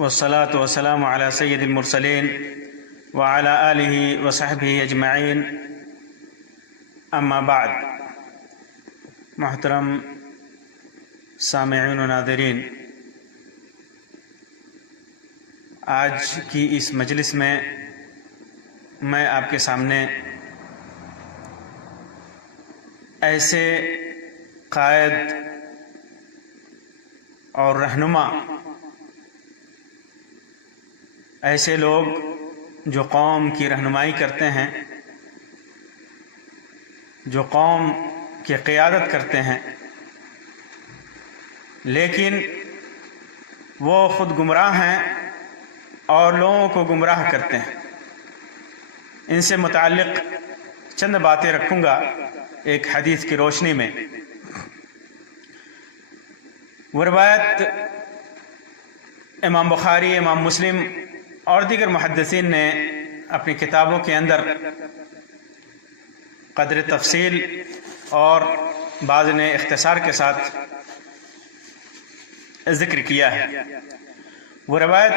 والصلاة والسلام على سید المرسلین وعلى آلہ وصحبہ اجمعین، اما بعد۔ محترم سامعین و ناظرین، آج کی اس مجلس میں آپ کے سامنے ایسے قائد اور رہنما، ایسے لوگ جو قوم کی رہنمائی کرتے ہیں، جو قوم کی قیادت کرتے ہیں، لیکن وہ خود گمراہ ہیں اور لوگوں کو گمراہ کرتے ہیں، ان سے متعلق چند باتیں رکھوں گا ایک حدیث کی روشنی میں۔ وہ روایت امام بخاری، امام مسلم اور دیگر محدثین نے اپنی کتابوں کے اندر قدر تفصیل اور بعض نے اختصار کے ساتھ ذکر کیا ہے۔ وہ روایت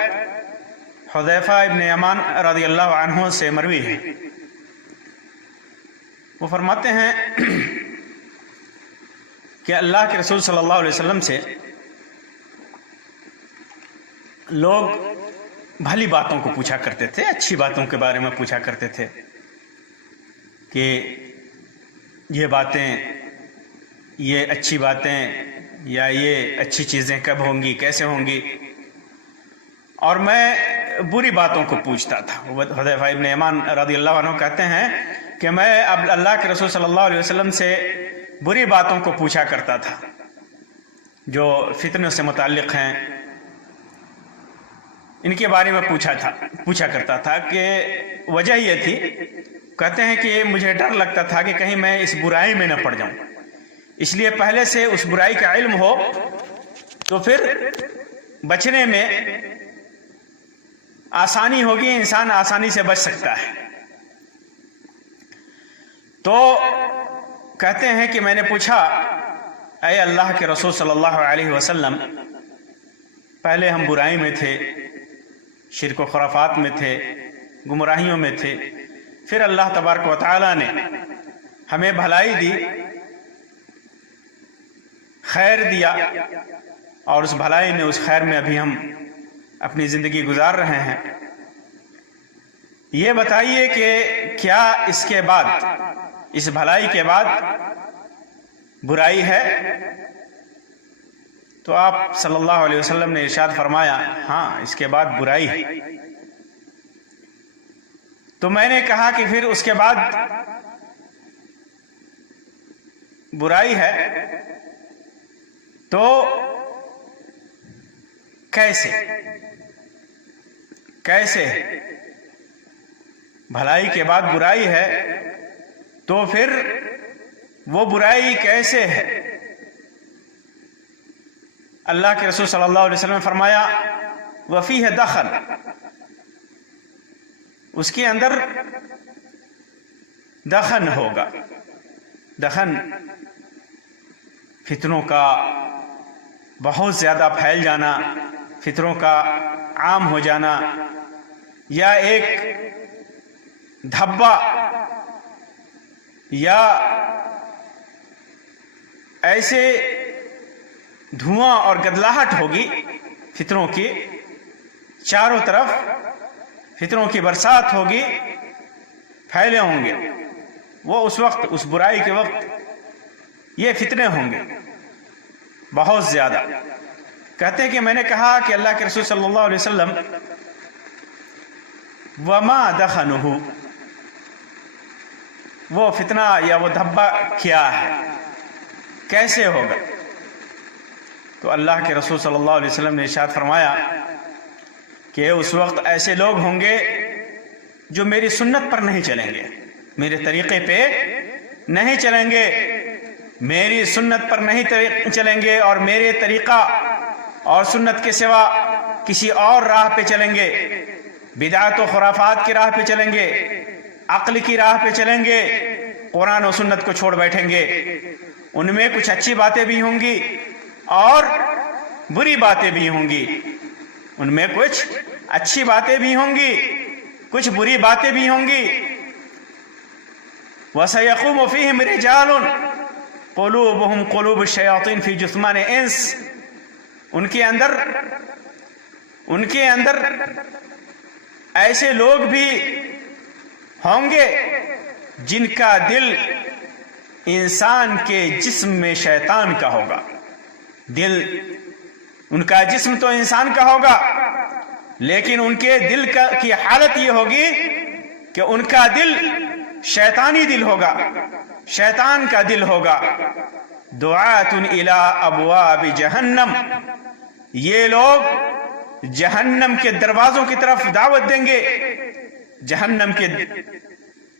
حذیفہ ابن یمان رضی اللہ عنہ سے مروی ہے۔ وہ فرماتے ہیں کہ اللہ کے رسول صلی اللہ علیہ وسلم سے لوگ بھلی باتوں کو پوچھا کرتے تھے، اچھی باتوں کے بارے میں پوچھا کرتے تھے کہ یہ باتیں، یہ اچھی باتیں یا یہ اچھی چیزیں کب ہوں گی، کیسے ہوں گی، اور میں بری باتوں کو پوچھتا تھا۔ حذیفہ ابن یمان رضی اللہ عنہ کہتے ہیں کہ میں اب اللہ کے رسول صلی اللہ علیہ وسلم سے بری باتوں کو پوچھا کرتا تھا جو فتنوں سے متعلق ہیں، ان کے بارے میں پوچھا کرتا تھا کہ وجہ یہ تھی، کہتے ہیں کہ مجھے ڈر لگتا تھا کہ کہیں میں اس برائی میں نہ پڑ جاؤں، اس لیے پہلے سے اس برائی کا علم ہو تو پھر بچنے میں آسانی ہوگی، انسان آسانی سے بچ سکتا ہے۔ تو کہتے ہیں کہ میں نے پوچھا، اے اللہ کے رسول صلی اللہ علیہ وسلم، پہلے ہم برائی میں تھے، شرک و خرافات میں تھے، گمراہیوں میں تھے، پھر اللہ تبارک و تعالی نے ہمیں بھلائی دی، خیر دیا، اور اس بھلائی نے، اس خیر میں ابھی ہم اپنی زندگی گزار رہے ہیں۔ یہ بتائیے کہ کیا اس کے بعد، اس بھلائی کے بعد برائی ہے؟ تو آپ صلی اللہ علیہ وسلم نے ارشاد فرمایا، ہاں اس کے بعد برائی ہے۔ تو میں نے کہا کہ پھر اس کے بعد برائی ہے تو کیسے بھلائی کے بعد برائی ہے تو پھر وہ برائی کیسے ہے؟ اللہ کے رسول صلی اللہ علیہ وسلم نے فرمایا، وفیہ دخن، اس کے اندر دخن ہوگا۔ دخن فتنوں کا بہت زیادہ پھیل جانا، فتنوں کا عام ہو جانا، یا ایک دھبا یا ایسے دھواں اور گدلاہٹ ہوگی فتنوں کی، چاروں طرف فتنوں کی برسات ہوگی، پھیلے ہوں گے وہ اس وقت، اس برائی کے وقت یہ فتنے ہوں گے بہت زیادہ۔ کہتے ہیں کہ میں نے کہا کہ اللہ کے رسول صلی اللہ علیہ وسلم، وما دخنہ، وہ فتنہ یا وہ دھبا کیا ہے، کیسے ہوگا؟ تو اللہ کے رسول صلی اللہ علیہ وسلم نے ارشاد فرمایا کہ اس وقت ایسے لوگ ہوں گے جو میری سنت پر نہیں چلیں گے، میرے طریقے پہ نہیں چلیں گے، میری سنت پر نہیں چلیں گے، اور میرے طریقہ اور سنت کے سوا کسی اور راہ پہ چلیں گے، بدعت و خرافات کی راہ پہ چلیں گے، عقل کی راہ پہ چلیں گے، قرآن و سنت کو چھوڑ بیٹھیں گے۔ ان میں کچھ اچھی باتیں بھی ہوں گی اور بری باتیں بھی ہوں گی، उनमें कुछ अच्छी बातें भी होंगी, कुछ बुरी बातें भी होंगी। वसयक़ूमु फ़ीहिम रिजालुन क़ुलूबुहुम क़ुलूबु शयातीन फ़ी जुस्मान इंस, उनके अंदर ऐसे लोग भी होंगे जिनका दिल इंसान के जिस्म में शैतान का होगा। दिल, उनका जिस्म तो इंसान का होगा, लेकिन उनके दिल की हालत ये होगी कि उनका दिल शैतानी दिल होगा, शैतान का दिल होगा। दुआतुन इला अबवाब जहन्नम, ये लोग जहन्नम के दरवाजों की तरफ दावत देंगे, जहन्नम के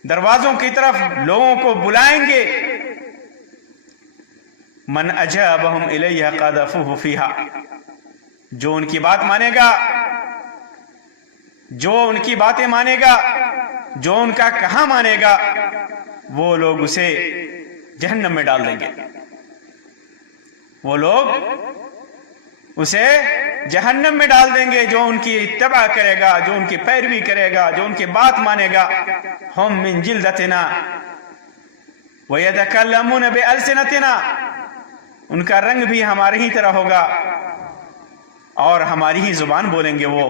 दरवाजों की तरफ लोगों को बुलाएंगे। मन अजाबहुम इलैहा क़ज़फ़ूहु फ़ीहा, जो उनकी बात मानेगा, जो उनकी बातें मानेगा, जो उनका कहा मानेगा, वो लोग उसे जहन्नम में डाल देंगे। वो लोग उसे जहन्नम में डाल देंगे जो उनकी इत्तबा करेगा, जो उनकी पैरवी करेगा, जो उनकी बात मानेगा। हम मिन जिल्दतिना व यतकल्लमून बिअल्सिनतिना, उनका रंग भी हमारी ही तरह होगा और हमारी ही जुबान बोलेंगे वो,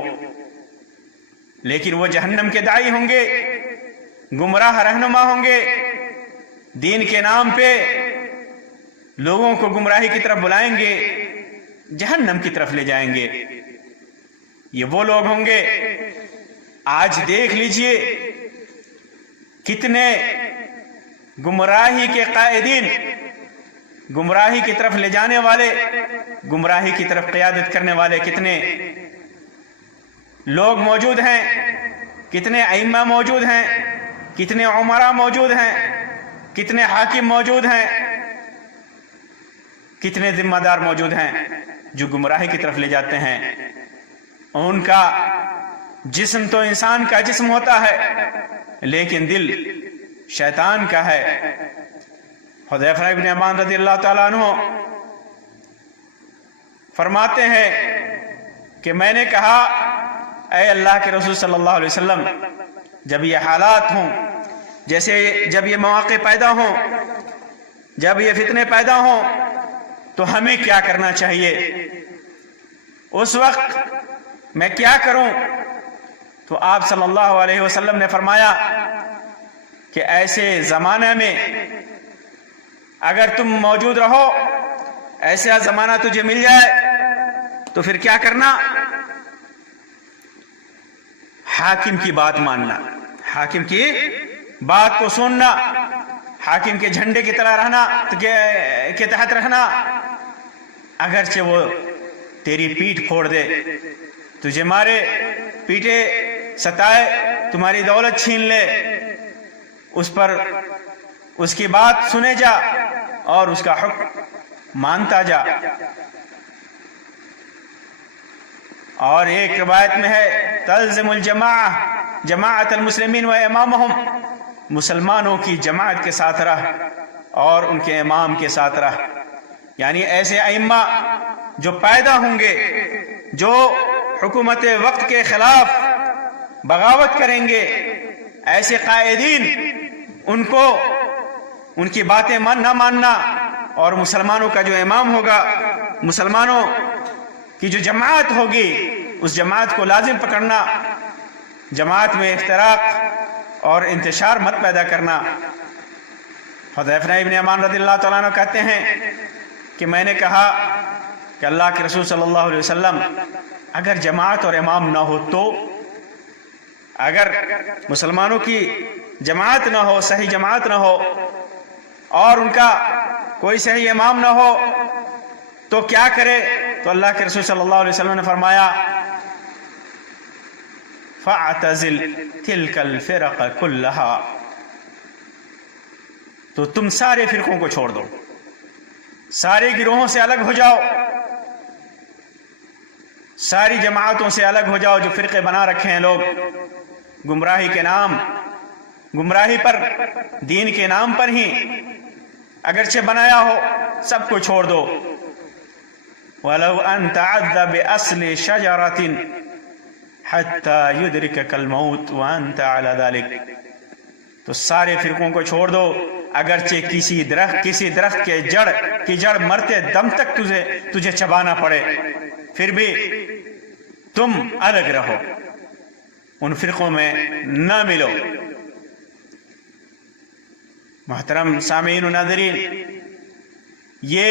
लेकिन वो जहन्नम के दाई होंगे, गुमराह रहनुमा होंगे, दीन के नाम पे लोगों को गुमराही की तरफ बुलाएंगे, जहन्नम की तरफ ले जाएंगे। ये वो लोग होंगे। आज देख लीजिए कितने गुमराही के कायदीन, गुमराही की तरफ ले जाने वाले, गुमराही की तरफ क़यादत करने वाले कितने लोग मौजूद हैं, कितने अइम्मा मौजूद हैं, कितने उमरा मौजूद हैं, कितने हाकिम मौजूद हैं, कितने जिम्मेदार मौजूद हैं जो गुमराही की तरफ ले जाते हैं। उनका जिस्म तो इंसान का जिस्म होता है, लेकिन दिल शैतान का है। हुज़ैफ़ा इब्न यमान रज़ियल्लाहु ताला अन्हु फरमाते हैं कि मैंने कहा, ऐ अल्लाह के रसूल सल्लल्लाहु अलैहि वसल्लम, जब ये हालात हों, जैसे जब ये मौक़े पैदा हों, जब ये फितने पैदा हों, तो हमें क्या करना चाहिए? उस वक्त मैं क्या करूं? तो आप सल्लल्लाहु अलैहि वसल्लम ने फरमाया कि ऐसे ज़माने में अगर तुम मौजूद रहो, ऐसा ज़माना तुझे मिल जाए, तो फिर क्या करना? हाकिम की बात मानना, हाकिम की बात को सुनना, हाकिम के झंडे की तरह रहना, के तहत रहना। अगरचे वो तेरी पीठ फोड़ दे, तुझे मारे पीटे, सताए, तुम्हारी दौलत छीन ले, उस पर उसकी बात सुने जा और उसका हुक्म मानता जा। और एक रिवायत में है, तल्ज़िमुल जमाअह जमाअतल मुस्लिमीन व इमामहुम, मुसलमानों की जमात के साथ रह और उनके इमाम के साथ रह। यानी ऐसे अइम्मा जो पैदा होंगे, जो हुकूमत वक्त के खिलाफ बगावत करेंगे, ऐसे कायदीन, उनको उनकी बातें न मानना, और मुसलमानों का जो इमाम होगा, मुसलमानों की जो जमात होगी, उस जमात को लाजिम पकड़ना, जमात में इख्तिराक और इंतशार मत पैदा करना। हुज़ैफ़ा इब्न यमान रज़ियल्लाहु ताला अन्हु कहते हैं कि मैंने कहा कि अल्लाह के रसूल सल्लल्लाहु अलैहि वसल्लम, अगर जमात और इमाम ना हो तो, अगर मुसलमानों की जमात ना हो, सही जमात ना हो, और उनका कोई सही इमाम ना हो, तो क्या करे? तो अल्लाह के रसूल सल्लल्लाहु अलैहि वसल्लम ने फरमाया, फ़अतज़िल तिल्कल फ़िरक़ कुल्लहा, तो तुम सारे फिरकों को छोड़ दो, सारे गिरोहों से अलग हो जाओ, सारी जमातों से अलग हो जाओ जो फिरके बना रखे हैं लोग, गुमराही के नाम, गुमराही पर, दीन के नाम पर ही अगरचे बनाया हो, सबको छोड़ दो। वलौ अन तअद्दा बिअस्लि शजरतिन हत्ता युद्रिककल मौत व अंत अला ज़ालिक। तो सारे फिरकों को छोड़ दो, अगरचे किसी दरख्त के जड़ की जड़ मरते दम तक तुझे चबाना पड़े, फिर भी तुम अलग रहो, उन फिरकों में न मिलो। मोहतरम सामीन व नाज़रीन, ये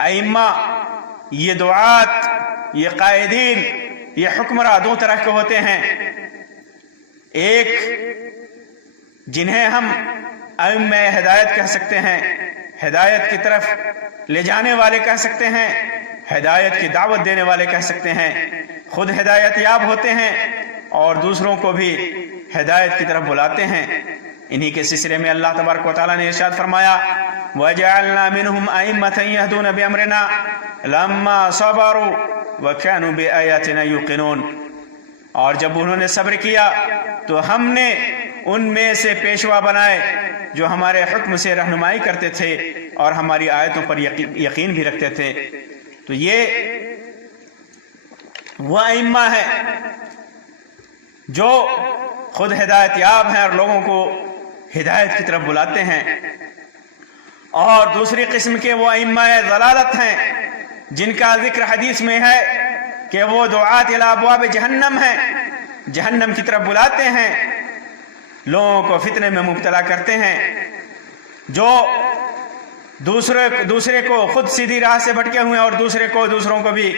अइम्मा, ये दुआत, ये कायदीन, ये हुक्मरां दो तरह के होते हैं। एक जिन्हें हम अइम्मा हिदायत कह सकते हैं, हिदायत की तरफ ले जाने वाले कह सकते हैं, हिदायत की दावत देने वाले कह सकते हैं, खुद हिदायत याब होते हैं और दूसरों को भी हिदायत की तरफ बुलाते हैं। इन्हीं के सिलसिले में अल्लाह तबारक व तआला ने इरशाद फरमाया, वजअलना मिनहुम अइम्मतन यहदूना बिअमरिना लम्मा सबरू व कानू बिआयातिना युकिनून। और जब उन्होंने सब्र किया तो हमने उनमें से पेशवा बनाए जो हमारे हुक्म से रहनुमाई करते थे और हमारी आयतों पर यकीन भी रखते थे। तो ये वह अइम्मा है जो खुद हिदायत याब हैं और लोगों को हिदायत की तरफ बुलाते हैं, और दूसरी किस्म के वो अइम्मा ज़लालत हैं जिनका जिक्र हदीस में है कि वो दुआत इला अब्वाब जहन्नम हैं, जहन्नम की तरफ बुलाते हैं, लोगों को फितने में मुब्तला करते हैं, जो दूसरे को खुद सीधी राह से भटके हुए और दूसरों को भी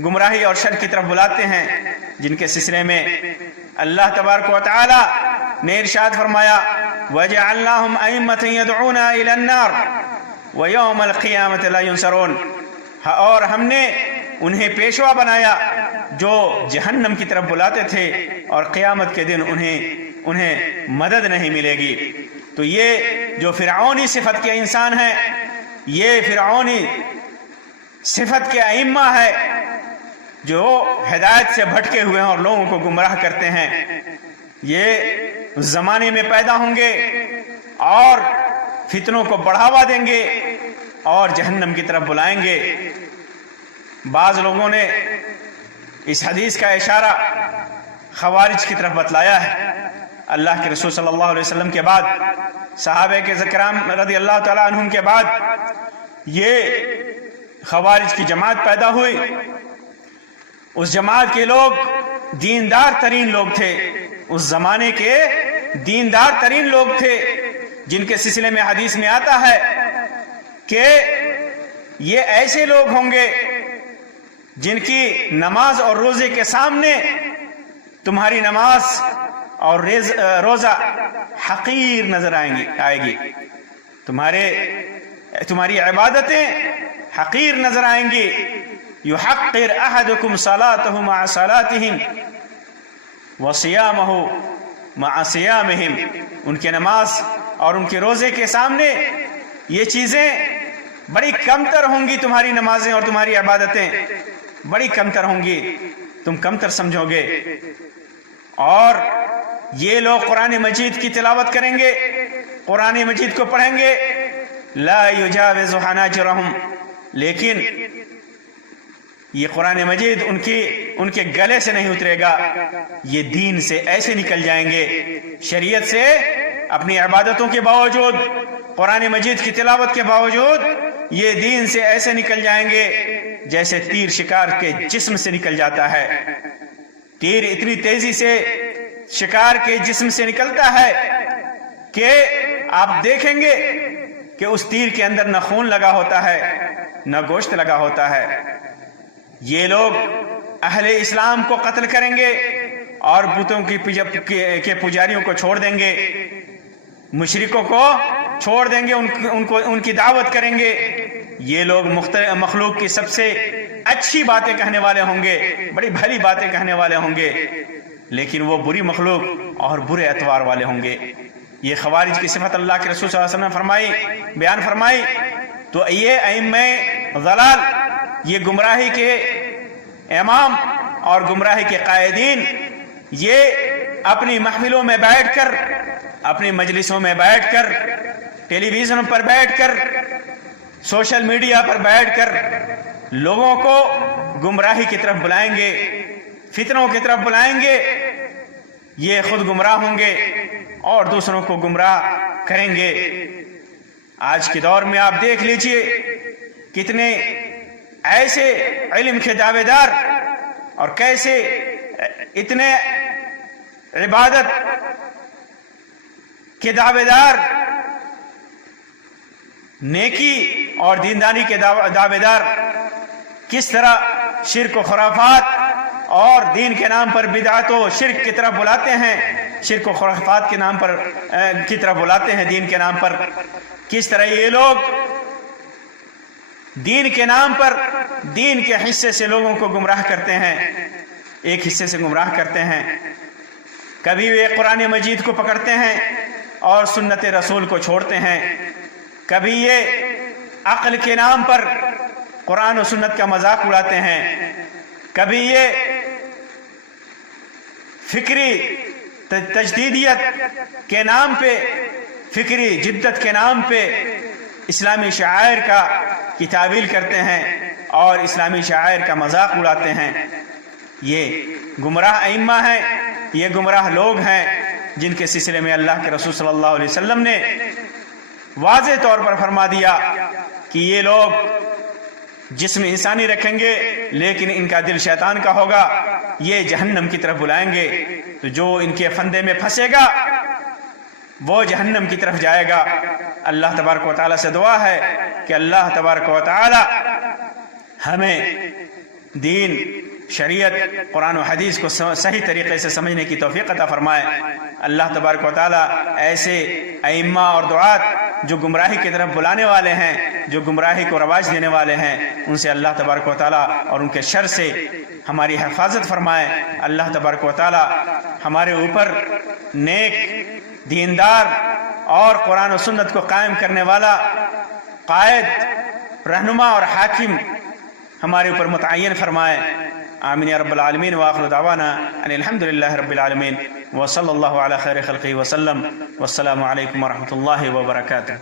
गुमराही और शर की तरफ बुलाते हैं, जिनके सिलसिले में अल्लाह तबारक व तआला ने इरशाद फरमाया, वजअलनाहुम अइम्मतन यदऊना इलन नार व यौमल क़ियामति ला युनसरून। और हमने उन्हें पेशवा बनाया जो जहन्नम की तरफ बुलाते थे और क़यामत के दिन उन्हें मदद नहीं मिलेगी। तो ये जो फिरऔनी सिफत के इंसान हैं, ये फिरऔनी सिफत के अइम्मा है जो हिदायत से भटके हुए हैं और लोगों को गुमराह करते हैं। ये ज़माने में पैदा होंगे और फितनों को बढ़ावा देंगे और जहन्नम की तरफ बुलाएंगे। बाज़ लोगों ने इस हदीस का इशारा खवारिज की तरफ बतलाया है। अल्लाह के रसूल सल्लल्लाहु अलैहि वसल्लम के बाद, सहाबे के ज़कराम रज़ी अल्लाह तआला अन्हुम के बाद ये खवारिज की जमात पैदा हुई। उस जमात के लोग दीनदार तरीन लोग थे, उस जमाने के दीनदार तरीन लोग थे, जिनके सिलसिले में हदीस में आता है कि ये ऐसे लोग होंगे जिनकी नमाज और रोजे के सामने तुम्हारी नमाज और रोजा हकीर नजर आएगी, तुम्हारी इबादतें हकीर नजर आएंगी। युहक्किर अहदुकुम सलातहु मअ सलातिहिम व सियामहु मअ सियामिहिम। उनके नमाज और उनके रोजे के सामने ये चीजें बड़ी कमतर होंगी, तुम्हारी नमाजें और तुम्हारी इबादतें बड़ी कमतर होंगी, तुम कमतर समझोगे। और ये लोग कुरान मजीद की तिलावत करेंगे, कुरान मजीद को पढ़ेंगे, ला युजाविज़ु हनाजिरहुम, लेकिन ये कुरान मजीद उनके गले से नहीं उतरेगा, ये दीन से ऐसे निकल जाएंगे, शरीयत से अपनी इबादतों के बावजूद, कुरान मजीद की तिलावत के बावजूद ये दीन से ऐसे निकल जाएंगे जैसे तीर शिकार के जिस्म से निकल जाता है। तीर इतनी तेजी से शिकार के जिस्म से निकलता है कि आप देखेंगे कि उस तीर के अंदर न खून लगा होता है न गोश्त लगा होता है। ये लोग अहले इस्लाम को कत्ल करेंगे और बुतों के पुजारियों को छोड़ देंगे, मुशरिकों को छोड़ देंगे, उनकी दावत करेंगे। ये लोग मखलूक की सबसे अच्छी बातें कहने वाले होंगे, बड़ी भली बातें कहने वाले होंगे, लेकिन वो बुरी मखलूक और बुरे एतवार वाले होंगे। ये खवारिज की सिफत अल्लाह के रसूल सल्लल्लाहु अलैहि वसल्लम बयान फरमाई। तो ये अइम्मे ज़लाल, ये गुमराही के इमाम और गुमराही के कायदीन, ये अपनी महफिलों में बैठकर, अपनी मजलिसों में बैठकर, टेलीविजन पर बैठकर, सोशल मीडिया पर बैठकर लोगों को गुमराही की तरफ बुलाएंगे, فتنوں کی طرف بلائیں گے یہ خود گمراہ ہوں گے اور دوسروں کو گمراہ کریں گے۔ آج کے دور میں آپ دیکھ لیجئے کتنے ایسے علم کے دعوے دار اور کیسے اتنے عبادت کے دعوے دار، نیکی اور دینداری کے دعوے دار کس طرح شرک و خرافات اور دین کے نام پر بدعت و شرک کی طرف بلاتے ہیں، شرک و خرافات کے نام پر کی طرف بلاتے ہیں دین کے نام پر۔ کس طرح یہ لوگ دین کے نام پر دین کے حصے سے لوگوں کو گمراہ کرتے ہیں، ایک حصے سے گمراہ کرتے ہیں۔ کبھی وہ قرآن مجید کو پکڑتے ہیں اور سنت رسول کو چھوڑتے ہیں، کبھی یہ عقل کے نام پر قرآن و سنت کا مذاق اڑاتے ہیں، کبھی یہ فکری تجدیدیت کے نام پہ، فکری جدت کے نام پہ اسلامی شعائر کی تعویل کرتے ہیں اور اسلامی شعائر کا مذاق اڑاتے ہیں۔ یہ گمراہ ائمہ ہیں، یہ گمراہ لوگ ہیں جن کے سلسلے میں اللہ کے رسول صلی اللہ علیہ وسلم نے واضح طور پر فرما دیا کہ یہ لوگ جسم انسانی رکھیں گے لیکن ان کا دل شیطان کا ہوگا، یہ جہنم کی طرف بلائیں گے، تو جو ان کے فندے میں پھنسے گا وہ جہنم کی طرف جائے گا۔ اللہ تبارک و تعالیٰ سے دعا ہے کہ اللہ تبارک و تعالیٰ ہمیں دین، شریعت، قرآن و حدیث کو صحیح طریقے سے سمجھنے کی توفیق عطا فرمائے۔ اللہ تبارک و تعالیٰ ایسے ائمہ اور دعات جو گمراہی کی طرف بلانے والے ہیں، جو گمراہی کو رواج دینے والے ہیں، ان سے اللہ تبارک و تعالیٰ اور ان کے شر سے ہماری حفاظت فرمائے۔ اللہ تبارک و تعالیٰ ہمارے اوپر نیک، دیندار اور قرآن و سنت کو قائم کرنے والا قائد، رہنما اور حاکم ہمارے اوپر متعین فرمائے۔ آمین یا رب العالمین، وآخر دعوانا ان الحمد للہ رب العالمین، وصلی اللہ علی خیر خلقہ وسلم، والسلام علیکم ورحمۃ اللہ وبرکاتہ۔